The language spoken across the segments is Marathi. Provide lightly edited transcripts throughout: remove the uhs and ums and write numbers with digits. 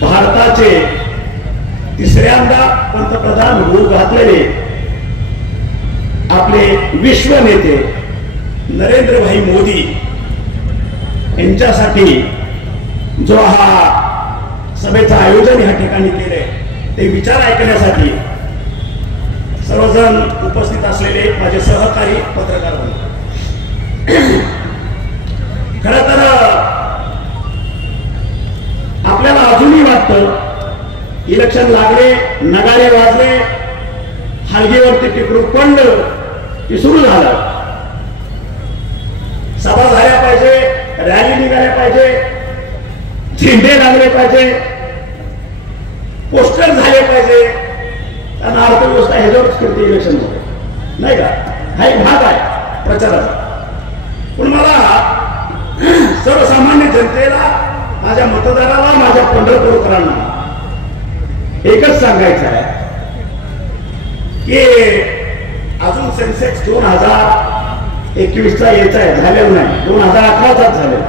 भारताचे तिसऱ्यांदा पंतप्रधान होऊ घातलेले आपले विश्व नेते नरेंद्रभाई मोदी यांच्यासाठी जो हा सभेचं आयोजन या ठिकाणी केले ते विचार ऐकण्यासाठी सर्वजण उपस्थित असलेले माझे सहकारी पत्रकार बंधू, खरं तर आपल्याला अजूनही वाटतं इलेक्शन लागले, नगारे वाजले, हलगीवरती टिकरू पडलं की सुरू झालं. सभा झाल्या पाहिजे, रॅली निघाल्या पाहिजे, झेंडे लागले पाहिजे, पोस्टर झाले पाहिजे. त्यांना अर्थव्यवस्था ह्याच्यावरच करते इलेक्शन नाही का. हा एक भाग आहे प्रचाराचा. पण मला सर्वसामान्य जनतेला, माझ्या मतदाराला, माझ्या पंढरपूरकरांना एकच सांगायचं आहे की अजून सेन्सेक्स 2021चा यायचा आहे, झालेला नाही, 2018चाच झालेला.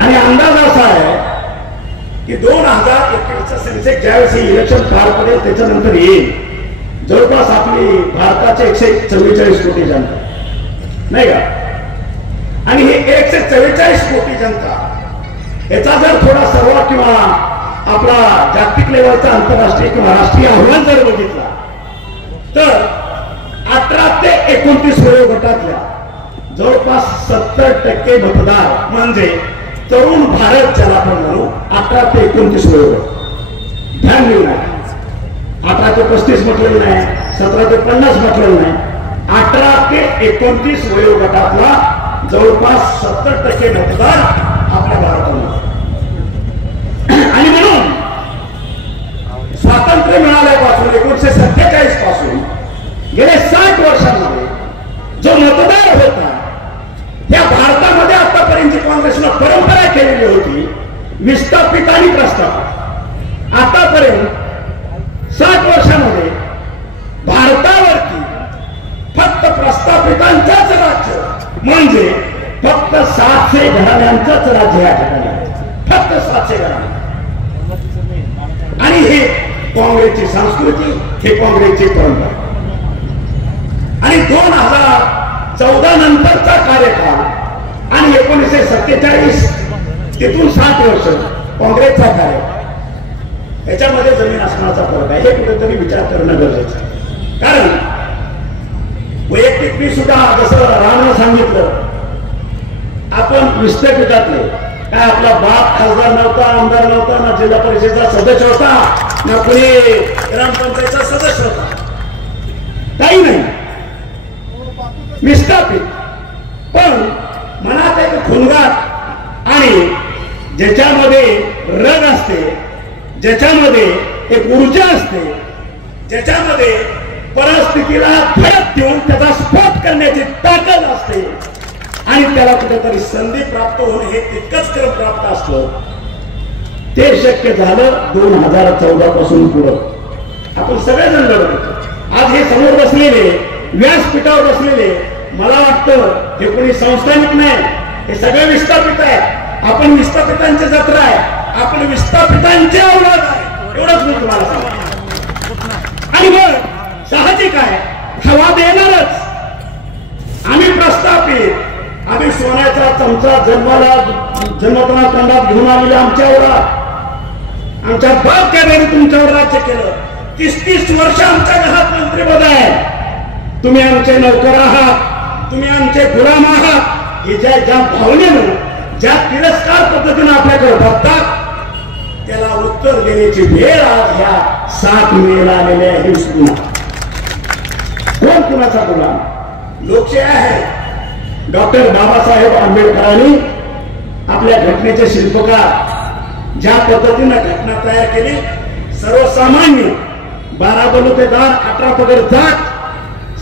आणि अंदाज असा आहे की 2021चा सेन्सेक्स ज्यावेळेस इलेक्शन पार पडेल त्याच्यानंतर येईल, जवळपास आपली भारताचे 144 कोटी जनता नाही का. आणि हे 144 कोटी जनता याचा जर थोडा सर्व किंवा आपला जागतिक लेवलचा, आंतरराष्ट्रीय किंवा राष्ट्रीय अहवाल जर बघितला तर 18 ते 29 वयोगटातल्या जवळपास 70% मतदार म्हणजे तरुण भारत ज्याला आपण म्हणू, 18 ते 29 वयोगट. ध्यान देऊ नये, 18 ते 35 म्हटलेलं नाही, 17 ते 50 म्हटलेलं नाही, 18 ते 29 वयोगटातला जवळपास 70% मतदार आपल्या भारतामध्ये. आणि म्हणून स्वातंत्र्य मिळाल्यापासून 1947 पासून गेले 60 वर्षांमध्ये जो मतदार होता त्या भारतामध्ये आतापर्यंत काँग्रेसनं परंपरा केलेली होती विस्थापित आणि प्रस्थापित. आतापर्यंत 60 वर्षांमध्ये भारतावरती फक्त प्रस्थापितांचंच राज्य म्हणजे फक्त 700 घराण्यांचंच राज्य या ठिकाणी, फक्त 700 घराणे. आणि हे काँग्रेसची संस्कृती, हे काँग्रेसची परंपरा. आणि 2014 नंतरचा कार्यकाळ आणि 1947 तिथून 60 वर्ष काँग्रेसचा कार्यकाळ, याच्यामध्ये जमीन आसमानाचा फरक आहे. हे कुठेतरी विचार करणं गरजेचं आहे. कारण वैयक्तिक मी सुद्धा जसं रामनं सांगितलं, आपण विस्थापितातले काय, आपला बाप खासदार नव्हता, आमदार नव्हता, ना जिल्हा परिषदेचा सदस्य होता, ना कुणी ग्रामपंचायतचा सदस्य होता, काही नाही, विस्थापित. पण मनात एक खुणगाट आणि ज्याच्यामध्ये रग असते, ज्याच्यामध्ये एक ऊर्जा असते, ज्याच्यामध्ये परिस्थितीला धडक देऊन त्याचा स्फोट करण्याची ताकद असते आणि त्याला कुठेतरी संधी प्राप्त होणे हे तितकंच क्रम प्राप्त असतं. ते शक्य झालं 2014 पासून पुढं. आपण सगळेजण लढत होतो. आज हे समोर बसलेले, व्यासपीठावर बसलेले, मला वाटतं हे कोणी संस्थानिक नाही, हे सगळे विस्थापित आहेत. आपण विस्थापितांची जत्रा आहे, आपण विस्थापितांचे औलाद आहे, एवढंच मी तुम्हाला सांगतो. आणि मग साहजिक आहे, हवा देणारच. आम्ही प्रस्थापित, आम्ही सोन्याचा चमचा जन्मताना तोंडात घेऊन आलेले आमच्यावर, आमच्या बाप त्या वेळी तुमच्यावर राज्य केलं. 30-30 वर्ष आमच्या घरात मंत्रिपद आहे. तुम्ही आमचे नौकर आहात, तुम्ही आमचे गुलाम आहात. हे ज्या भावनेनं, ज्या तिरस्कार पद्धतीने आपल्याकडे बघतात त्याला उत्तर देण्याची वेळ आज ह्या 7 मेला आलेल्या आहे. कोण कुणाचा गुलाम? लोकशाही आहे. डॉक्टर बाबासाहेब आंबेडकरांनी आपल्या घटनेचे शिल्पकार ज्या पद्धतीने घटना तयार केली, सर्वसामान्य 12 बलुतेदार 18 पगड जात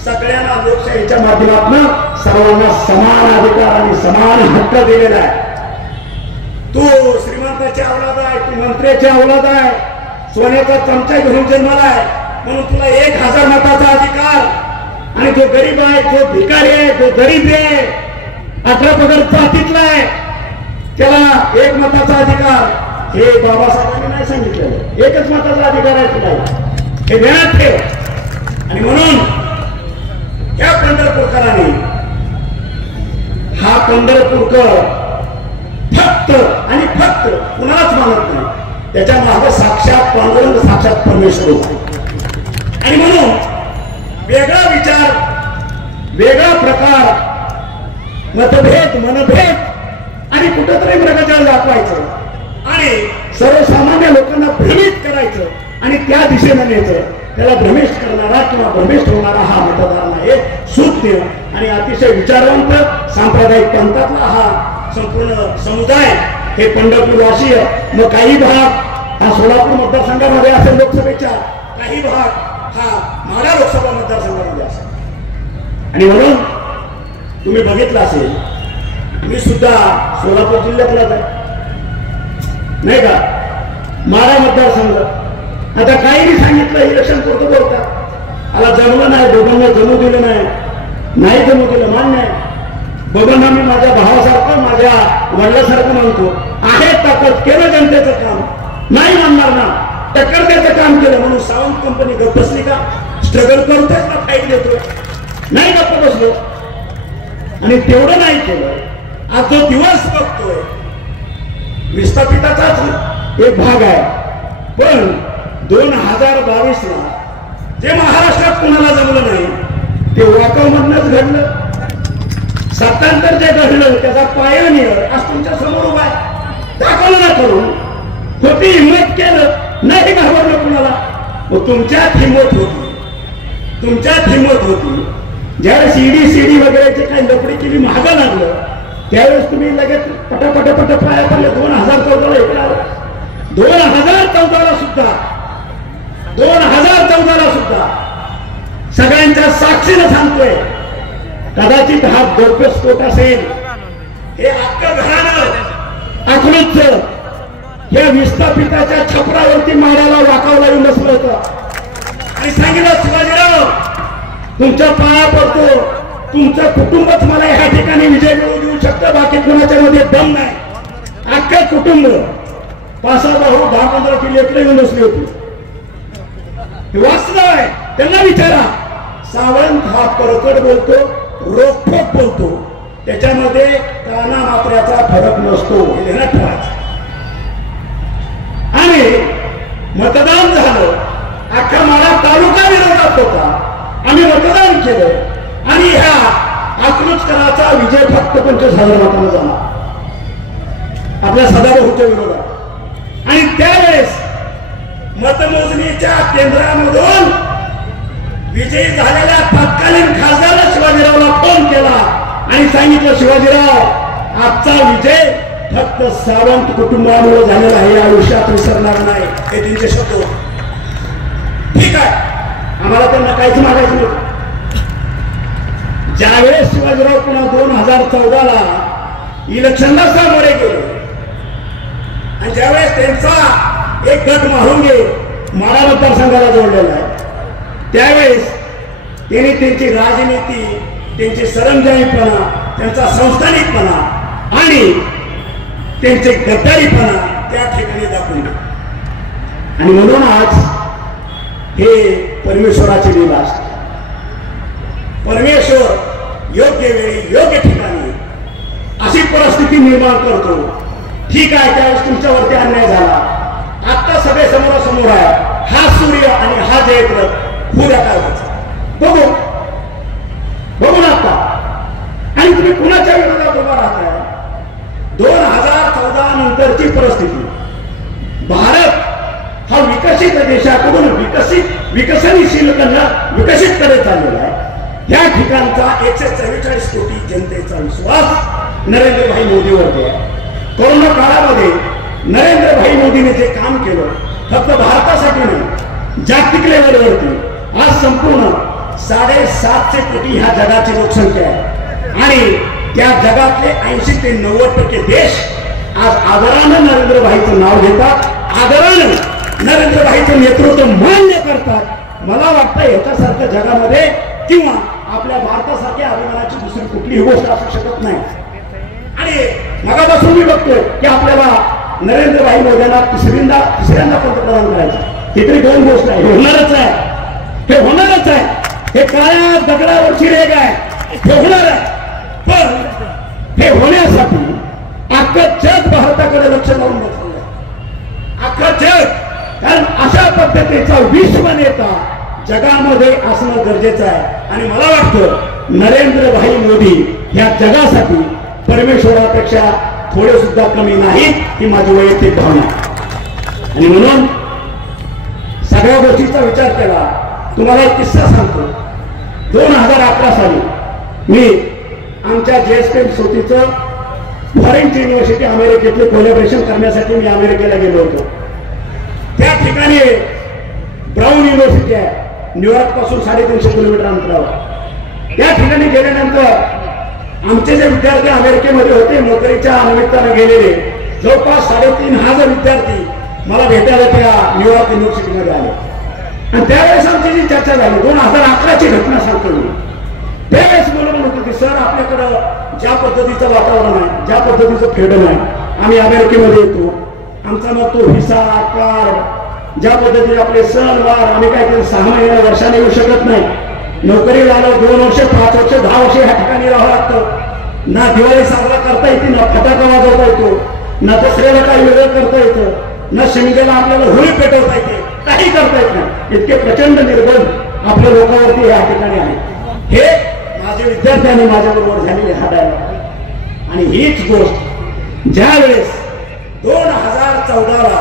सगळ्यांना लोकशाहीच्या माध्यमातून सर्वांना समान अधिकार आणि समान हक्क दिलेला आहे. तू श्रीमंताची औलाद आहे, तू मंत्र्याची औलाद आहे, सोन्याचा चमचा घेऊन जन्माला आहे म्हणून तुला 1000 मताचा अधिकार. आणि जो गरीब आहे, जो भिकारी आहे, जो गरीब आहे, 18 पगड जातीतला आहे, त्याला 1 मताचा अधिकार. हे बाबासाहेबांनी नाही सांगितलेलं. एकच मताचा अधिकार आहे तुला, हे ध्यानात ठेव. आणि म्हणून या पंढरपूरकरांनी हा पंढरपूरकर फक्त आणि फक्त कुणालाच मानत नाही, त्याच्या मागे साक्षात पांडुरंग, साक्षात परमेश्वर होता. आणि म्हणून वेगळा विचार, वेगळा प्रकार, मतभेद, मनभेद आणि कुठंतरी भ्रष्टाचार दाखवायचं आणि सर्वसामान्य लोकांना भ्रमित करायचं आणि त्या दिशेने न्यायचं, त्याला भ्रमिष्ट करणारा किंवा भ्रमिष्ट होणारा हा मतदार नाही. सुज्ञ आणि अतिशय विचारवंत सांप्रदायिक पंथातला हा संपूर्ण समुदाय हे पंढरपूरवासीय. मग काही भाग हा सोलापूर मतदारसंघामध्ये असेल लोकसभेच्या, काही भाग हा माढा लोकसभा मतदारसंघामध्ये असेल. आणि म्हणून तुम्ही बघितलं असेल, मी सुद्धा सोलापूर जिल्ह्यातलाच आहे नाही का, माढा मतदारसंघ. आता काही सांगितलं इलेक्शन पुरतं बोलतात, मला जमलं नाही, दोघांना जमू दिलं नाही जमू दिलं, मान्य आहे. बघून मी माझ्या भावासारखं, माझ्या वडिलासारखं म्हणतो, आहे ताकद, केलं जनतेचं काम, नाही म्हणणार ना, टक्कर त्याचं काम केलं म्हणून सावंत कंपनी गप्प बसली का? स्ट्रगल करतोय ना, फाईट देतोय, नाही गप्प बसलो. आणि तेवढं नाही केलं. आज जो दिवस बघतोय विस्थापिताचाच एक भाग आहे, पण 2022 ला जे महाराष्ट्रात कुणाला जमलं नाही ते वाकाव मधनच घडलं. सत्तांतर जे घडलं त्याचा पायोनियर आज तुमच्या समोर उभा आहे. दाखवलं ना करून, खोटी हिंमत केलं, नाही घाबरलं कुणाला. मग तुमच्यात हिंमत होती, तुमच्यात हिंमत होती. ज्यावेळेस ईडी वगैरेचे काही लपडी केली, महागा लागलं, त्यावेळेस तुम्ही लगेच पटापट पाया पडले. 2014 इकडे आलं. 2014 सुद्धा सगळ्यांच्या साक्षीनं सांगतोय, कदाचित हा गौप्यस्फोट असेल, हे अख्खं घराणं अकलूजचं हे विस्थापिताच्या छपरावरती माड्याला वाकावला येऊन बसलं होतं आणि सांगितलं, शिवाजीराव तुमच्या पाया पडतो, तुमचं कुटुंबच मला ह्या ठिकाणी विजय मिळवून देऊ शकतं, बाकी कुणाच्या मध्ये दम नाही. अख्खं कुटुंब 5-6 भाऊ 10-15 ची लेकरं येऊन बसली होती. हे वास्तव आहे. त्यांना विचारा, सावंत हा परकट बोलतो, रोखोक बोलतो, त्याच्यामध्ये काना मात्र्याचा फरक नसतो, हे ध्यानात ठेवायचं. आणि मतदान झालं, अख्खा माढा तालुका विरोधात होता, आम्ही मतदान केलं आणि ह्या अकलूजकराचा विजय फक्त 25,000 मतांना झाला आपल्या सदाभाऊच्या विरोधात. आणि त्यावेळेस मतमोजणीच्या केंद्रामधून विजयी झालेल्या तत्कालीन खासदार शिवाजीरावला फोन केला आणि सांगितलं, शिवाजीराव आजचा विजय फक्त सावंत कुटुंबामुळे झालेला आहे, आयुष्यात विसरणार नाही, हे त्यांचे शब्द. ठीक आहे, आम्हाला त्यांना काहीच मागायचं नव्हतं. ज्यावेळेस शिवाजीराव पुन्हा 2014 ला इलेक्शनला सामोरे गेले आणि ज्यावेळेस त्यांचा एक गट माहुंगे माढा मतदारसंघाला जोडलेला आहे, त्यावेळेस त्यांनी त्यांची राजनीती, त्यांची सरंजामीपणा, त्यांचा संस्थानिकपणा आणि त्यांचे गद्दारीपणा त्या ठिकाणी दाखवून दिला. आणि म्हणून आज हे परमेश्वराची लीला असते. परमेश्वर योग्य वेळी योग्य ठिकाणी अशी परिस्थिती निर्माण करतो. ठीक आहे, त्यावेळेस तुमच्यावरती अन्याय झाला, आता सगळे समोरासमोर आहे, हा सूर्य आणि हा जयद्रथ उद्या काय व्हायचं बघू आता. आणि तुम्ही कुणाच्या विरोधात उभा राहताय? 2014 नंतरची परिस्थिती, भारत हा विकसित देशाकडून विकसनशील विकसित करत चाललेला आहे. या ठिकाणचा 144 कोटी जनतेचा विश्वास नरेंद्रभाई मोदीवरती आहे. कोरोना काळामध्ये नरेंद्रभाई मोदीने जे काम केलं, फक्त भारतासाठी नाही, जागतिक लेवलवरती आज संपूर्ण 750 कोटी ह्या जगाची लोकसंख्या आहे आणि त्या जगातले 80 ते 90% देश आज आदरानं नरेंद्रभाईचं नाव घेतात, आदरानं नरेंद्रभाईचं नेतृत्व मान्य करतात. मला वाटतं याच्यासारखं जगामध्ये किंवा आपल्या भारतासारख्या अभिमानाची दुसरी कुठलीही गोष्ट असू शकत नाही. आणि मगापासून मी बघतोय की आपल्याला नरेंद्रभाई मोदींना तिसऱ्यांदा पंतप्रधान करायचं. ही तरी दोन गोष्ट आहे. हे होणारच आहे, हे होणारच आहे. हे काळ्या दगडावरची रेग आहे, हे होणार आहे. पण हे होण्यासाठी अख्खं जग भारताकडे लक्ष लावून बसलंय, अख्खं जग. कारण अशा पद्धतीचा विश्व नेता जगामध्ये असणं गरजेचं आहे. आणि मला वाटतं नरेंद्रभाई मोदी ह्या जगासाठी परमेश्वरापेक्षा थोडे सुद्धा कमी नाहीत, ही माझी वैयक्तिक भावना आहे. आणि म्हणून सगळ्या गोष्टीचा विचार केला. तुम्हाला एक किस्सा सांगतो. 2011 साली मी आमच्या JSPM सोतीचं फॉरेन युनिव्हर्सिटी अमेरिकेतले कोलॅबोरेशन करण्यासाठी मी अमेरिकेला गेलो होतो. त्या ठिकाणी ब्राऊन युनिव्हर्सिटी आहे, न्यूयॉर्क पासून 350 किलोमीटर अंतरावर. त्या ठिकाणी गेल्यानंतर आमचे जे विद्यार्थी अमेरिकेमध्ये होते नोकरीच्या निमित्तानं गेलेले जवळपास 3,500 विद्यार्थी मला भेटायला त्या न्यूयॉर्क युनिव्हर्सिटीमध्ये आले. आणि त्यावेळेस आमची जी चर्चा झाली 2011ची घटना सांगतो मी. त्यावेळेस मला म्हणत होते, सर आपल्याकडं ज्या पद्धतीचं वातावरण आहे, ज्या पद्धतीचं फ्रीडम आहे, आम्ही अमेरिकेमध्ये येतो, आमचा मग तो व्हिसा कार्ड, ज्या पद्धतीने आपले सण वार, आम्ही काय केलं 6 महिन्या वर्षाने येऊ शकत नाही. नोकरी झालं 2 वर्ष 5 वर्ष 10 वर्ष ह्या ठिकाणी राहावं लागतं. ना दिवाळी साजरा करता येते, ना फटाका वाजवता येतो, ना दसऱ्याला काही वेगळं करता येतं, ना शिमग्याला आपल्याला होळी पेटवता येते, काही करता येत नाही. इतके प्रचंड निर्बंध आपल्या लोकांवरती या ठिकाणी आहे. हे माझे विद्यार्थ्यांनी माझ्याबरोबर झालेले हा डायलॉग. आणि हीच गोष्ट ज्या वेळेस 2014ला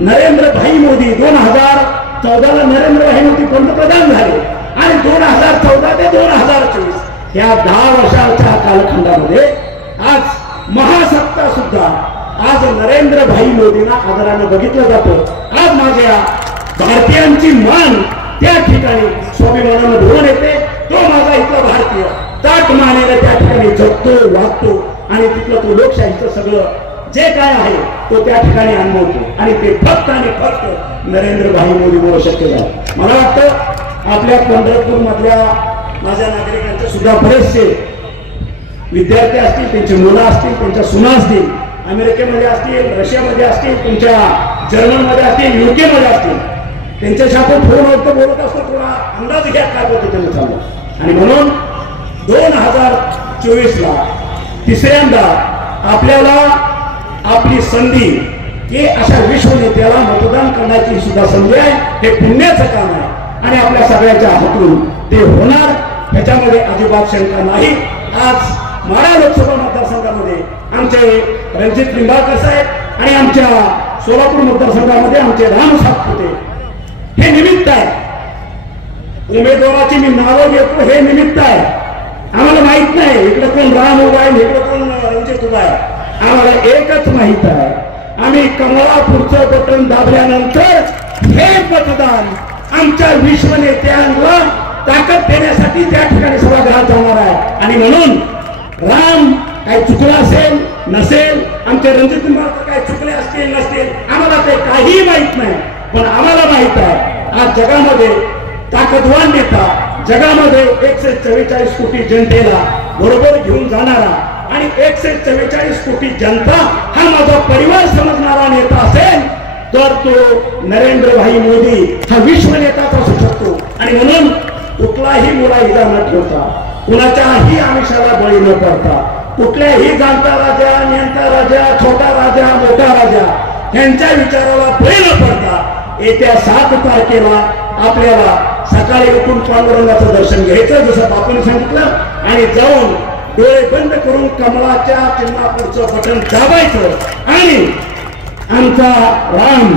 नरेंद्रभाई मोदी 2014ला नरेंद्रभाई मोदी पंतप्रधान झाले आणि 2014 ते 2024 या 10 वर्षाच्या कालखंडामध्ये आज महासत्ता सुद्धा आज नरेंद्रभाई मोदींना आदरानं बघितलं जातं. आज माझ्या भारतीयांची मान त्या ठिकाणी स्वाभिमानानं धुवून येते. तो माझा इथला भारतीय ताट मानेला त्या ठिकाणी जगतो, वागतो आणि तिथलं तो लोकशाहीचं सगळं जे काय आहे तो त्या ठिकाणी अनुभवतो. आणि ते फक्त आणि फक्त नरेंद्रभाई मोदीमुळे शक्य झालं. मला वाटतं आपल्या पंढरपूर मधल्या माझ्या नागरिकांचे सुद्धा बरेचसे विद्यार्थी असतील, त्यांची मुलं असतील, त्यांच्या सुना असतील, अमेरिकेमध्ये असतील, रशियामध्ये असतील, तुमच्या जर्मनमध्ये असतील, UK मध्ये असतील, त्यांच्याशी आपण फोनवरती बोलत असतो. थोडा अंदाज घ्या काय पद्धतीने चाललं. आणि म्हणून 2024ला तिसऱ्यांदा आपल्याला आपली संधी की अशा विश्व नेत्याला मतदान करण्याची सुद्धा संधी आहे. हे पुण्याचं काम आहे आणि आपल्या सगळ्याच्या हातून ते होणार, ह्याच्यामध्ये अजिबात शंका नाही. आज माढा लोकसभा मतदारसंघामध्ये आमचे रणजित लिंबाळकर साहेब आणि आमच्या सोलापूर मतदारसंघामध्ये आमचे राम सातपुते हे निमित्त आहे. उमेदवाराची मी नावं घेतो, हे निमित्त आहे. आम्हाला माहित नाही इकडे कोण राम उभा आहे, इकडे कोण रणजित उभा आहे. आम्हाला एकच माहित आहे, आम्ही कमलापूरचं बटन दाबल्यानंतर हे मतदान आमच्या विश्व नेत्यांना ताकद देण्यासाठी त्या ठिकाणी सभागृहात जाणार आहे. आणि म्हणून राम काही चुकला असेल नसेल, आमचे रणजित निंबाळकर काही चुकले असतील नसतील, आम्हाला ते काही माहित नाही. पण आम्हाला माहित आहे आज जगामध्ये ताकदवान नेता, जगामध्ये 144 कोटी जनतेला बरोबर घेऊन जाणारा आणि 144 कोटी जनता हा माझा परिवार समजणारा नेता असेल तर तो नरेंद्रभाई मोदी हा विश्व नेताच असू शकतो. आणि म्हणून कुठलाही मुलाहिजा न ठेवता, कुणाच्याही आमिषाला बळी न पडता, कुठल्याही जाणता राजा, नेता राजा, छोटा राजा, मोठा राजा यांच्या विचाराला बळी न पडता येत्या 7 तारखेला आपल्याला सकाळी उठून पांडुरंगाचं दर्शन घ्यायचं जसं बापूने सांगितलं आणि जाऊन डोळे बंद करून कमळाच्या चिन्हापूरचं बटन दाबायचं आणि आमचा राम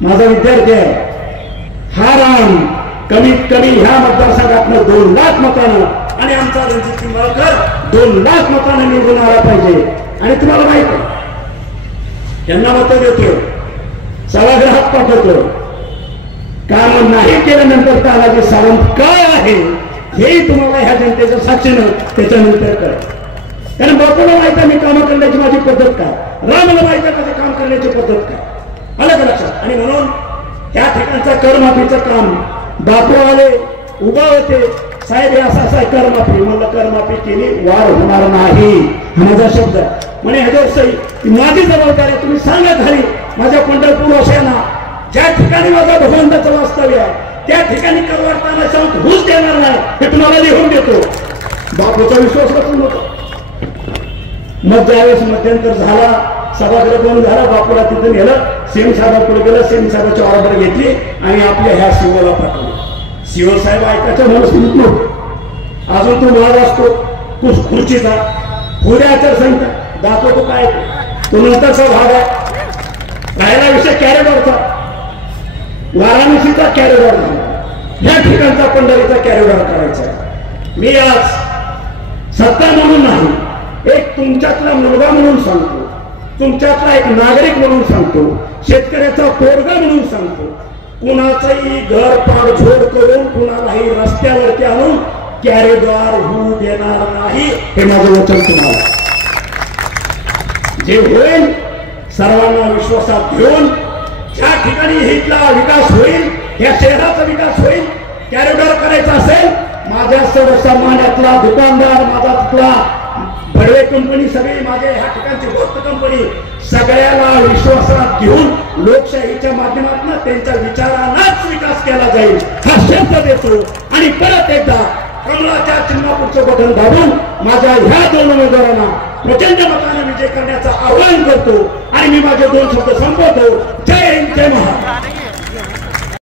माझा विद्यार्थी आहे, हा राम कमीत कमी ह्या मतदारसंघातनं 2 लाख मतानं आणि आमचा रणजित निंबाळकर 2 लाख मतानं निवडून आला पाहिजे. आणि तुम्हाला माहित आहे त्यांना मत देतो, सभागृहात पाठवतो, काम नाही केल्यानंतर तानाजी सावंत काय आहे हेही तुम्हाला ह्या जनतेच्या साक्षीनं त्याच्यानंतर कळेल. कारण बापूला माहित आहे मी काम करण्याची माझी पद्धत काय, रामाला माहित आहे माझे काम करण्याची पद्धत काय, आलं का लक्षात. आणि म्हणून त्या ठिकाणचं करमाफीचं काम बापू आले उभा होते, साहेब हे असा कर्जमाफी, म्हणलं कर्जमाफी केली वाढ होणार नाही, माझा शब्द. म्हणे ह्याच्यावर सही, ती माझी जबाबदारी, तुम्ही सांगा खाली माझ्या पंढरपूर वासियांना ज्या ठिकाणी माझा भगवंताचं वास्तव्य आहे त्या ठिकाणी करवारताना सांग घुस देणार नाही हे तुम्हाला लिहून देतो. बापूचा विश्वास रचून होतो. मग ज्यावेळेस मध्यंतर झाला, सभागृह बंद झाला, बापूला तिथं नेलं, सेम साहेबांकडे गेलं, सेम साहेबांची ऑर्डर घेतली आणि आपल्या ह्या शिवला पाठवलं. शिव साहेब ऐकायचं म्हणून सुरूच नव्हतं. अजून तो महाग असतो खुर्चीचा पुढे आचारसंहिता दाखवतो काय तो नंतरचा भाग आहे. राहिला विषय कॅरिडॉरचा, वाराणसीचा कॅरिडॉर झाला, या ठिकाणचा पंढरीचा कॅरिडॉर करायचा. मी आज सत्ता म्हणून नाही, एक तुमच्यातला मुलगा म्हणून सांगतो, तुमच्यातला एक नागरिक म्हणून सांगतो, शेतकऱ्याचा पोरगा म्हणून सांगतो, कुणाचंही घर पाडझोड करून कुणालाही रस्त्यावरती आणून कॅरिडॉर होऊ देणार नाही हे माझं वचन तुम्हाला. जे होईल सर्वांना विश्वासात घेऊन ज्या ठिकाणी हितला विकास होईल, या शहराचा विकास होईल, कॅरिडॉर करायचा असेल, माझ्या सर्वसामान्यातला दुकानदार, माझा तिथला भडवे कंपनी, सगळी माझ्या ह्या ठिकाणची गोष्ट कंपनी, सगळ्याला विश्वासात घेऊन लोकशाहीच्या माध्यमातून त्यांच्या विचारांनाच विकास केला जाईल हा शब्द देतो. आणि परत एकदा कमळाच्या चिन्हापूरचं बटन दाबून माझ्या ह्या दोन उमेदवारांना प्रचंड मताने विजय करण्याचं आवाहन करतो आणि मी माझे दोन शब्द संपवतो. जय हिंद, जय महाराष्ट्र.